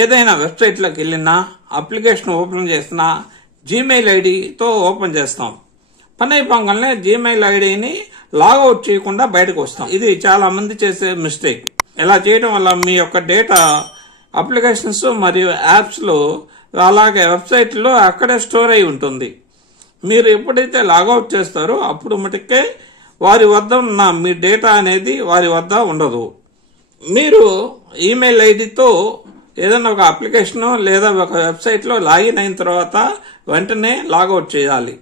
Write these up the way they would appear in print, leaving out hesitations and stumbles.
ఏదైనా వెబ్సైట్లోకి వెళ్ళినా అప్లికేషన్ ఓపెన్ చేసినా జీమెయిల్ ఐడితో ఓపెన్ చేస్తాం. పని అయిపోగానే జీమెయిల్ ఐడిని లాగౌట్ చేయకుండా బయటకు వస్తాం. ఇది చాలా మంది చేసే మిస్టేక్. ఇలా చేయడం వల్ల మీ యొక్క డేటా అప్లికేషన్స్ మరియు యాప్స్ లో అలాగే వెబ్సైట్ లో అక్కడే స్టోర్ అయి ఉంటుంది. మీరు ఎప్పుడైతే లాగౌట్ చేస్తారో అప్పుడు మటుకే వారి వద్ద ఉన్న మీ డేటా అనేది వారి వద్ద ఉండదు. మీరు ఈమెయిల్ ఐడితో ఏదైనా ఒక అప్లికేషన్ లేదా ఒక వెబ్సైట్ లో లాగిన్ అయిన తర్వాత వెంటనే లాగౌట్ చేయాలి.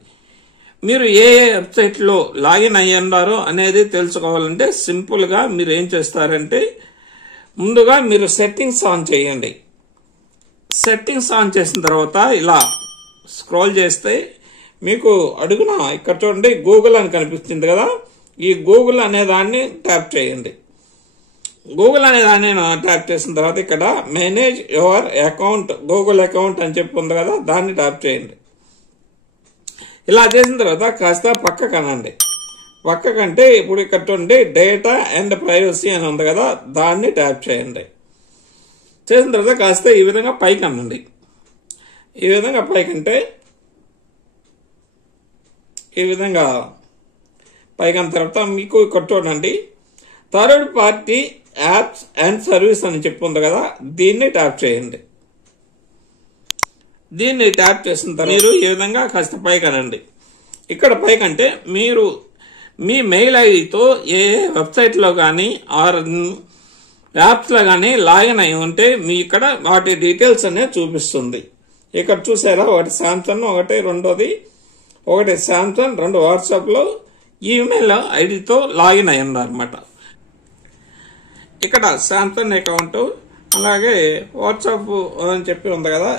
మీరు ఏ వెబ్సైట్ లో లాగిన్ అయ్యి ఉన్నారో అనేది తెలుసుకోవాలంటే సింపుల్ గా మీరు ఏం చేస్తారంటే ముందుగా మీరు సెట్టింగ్స్ ఆన్ చేయండి. సెట్టింగ్స్ ఆన్ చేసిన తర్వాత ఇలా స్క్రోల్ చేస్తే మీకు అడుగున ఇక్కడ చూడండి గూగుల్ అని కనిపిస్తుంది కదా, ఈ గూగుల్ అనే దాన్ని ట్యాప్ చేయండి. గూగుల్ అనే దాన్ని ట్యాప్ చేసిన తర్వాత ఇక్కడ manage your account Google account అని చెప్పి ఉంది కదా, దాన్ని ట్యాప్ చేయండి. ఇలా చేసిన తర్వాత కాస్త పక్కకు అనండి. పక్కకంటే ఇప్పుడు ఇక్కడ చూడండి డేటా అండ్ ప్రైవసీ అని ఉంది కదా, దాన్ని ట్యాప్ చేయండి. చేసిన తర్వాత కాస్త ఈ విధంగా పైకి అనండి. ఈ విధంగా పైకంటే ఈ విధంగా పైకన్న తర్వాత మీకు ఇక్కడ చూడండి third party apps and service అని చెప్పి ఉంది కదా, దీన్ని ట్యాప్ చేయండి. దీన్ని ట్యాప్ చేసిన తర్వాత మీరు ఈ విధంగా కాస్త పైకనండి. ఇక్కడ పైకంటే మీరు మీ మెయిల్ ఐడితో ఏ వెబ్సైట్ లో కానీ ఆర్ యాప్స్ లో కానీ లాగిన్ అయి ఉంటే మీ ఇక్కడ వాటి డీటెయిల్స్ అనేది చూపిస్తుంది. ఇక్కడ చూసారా, ఒకటి శాంసంగ్, ఒకటి శాంసంగ్, 2 వాట్సాప్ లో ఈమెయిల్ ఐడితో లాగిన్ అయి ఉన్నారన్నమాట. ఇక్కడ శాంసంగ్ అకౌంట్ అలాగే వాట్సాప్ అని చెప్పి ఉంది కదా,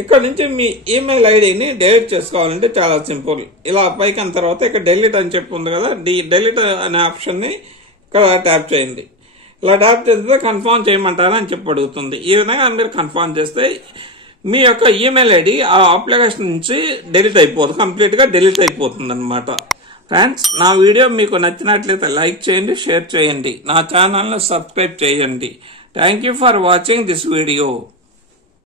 ఇక్కడ నుంచి మీ ఈమెయిల్ ఐడిని డెలీట్ చేసుకోవాలంటే చాలా సింపుల్. ఇలా పైకి అన్న తర్వాత ఇక్కడ డెలీట్ అని చెప్పి ఉంది కదా, డెలీట్ అనే ఆప్షన్ ని ఇక్కడ ట్యాప్ చేయండి. ఇలా ట్యాప్ చేస్తే కన్ఫర్మ్ చేయమంటారా అని చెప్పి అడుగుతుంది. ఈ విధంగా మీరు కన్ఫర్మ్ చేస్తే మీ యొక్క ఈమెయిల్ ఐడి ఆ అప్లికేషన్ నుంచి డెలీట్ అయిపోతుంది, కంప్లీట్ గా డెలీట్ అయిపోతుంది అనమాట. ఫ్రెండ్స్, నా వీడియో మీకు నచ్చినట్లయితే లైక్ చేయండి, షేర్ చేయండి, నా ఛానల్ ను సబ్స్క్రైబ్ చేయండి. Thank you for watching this video.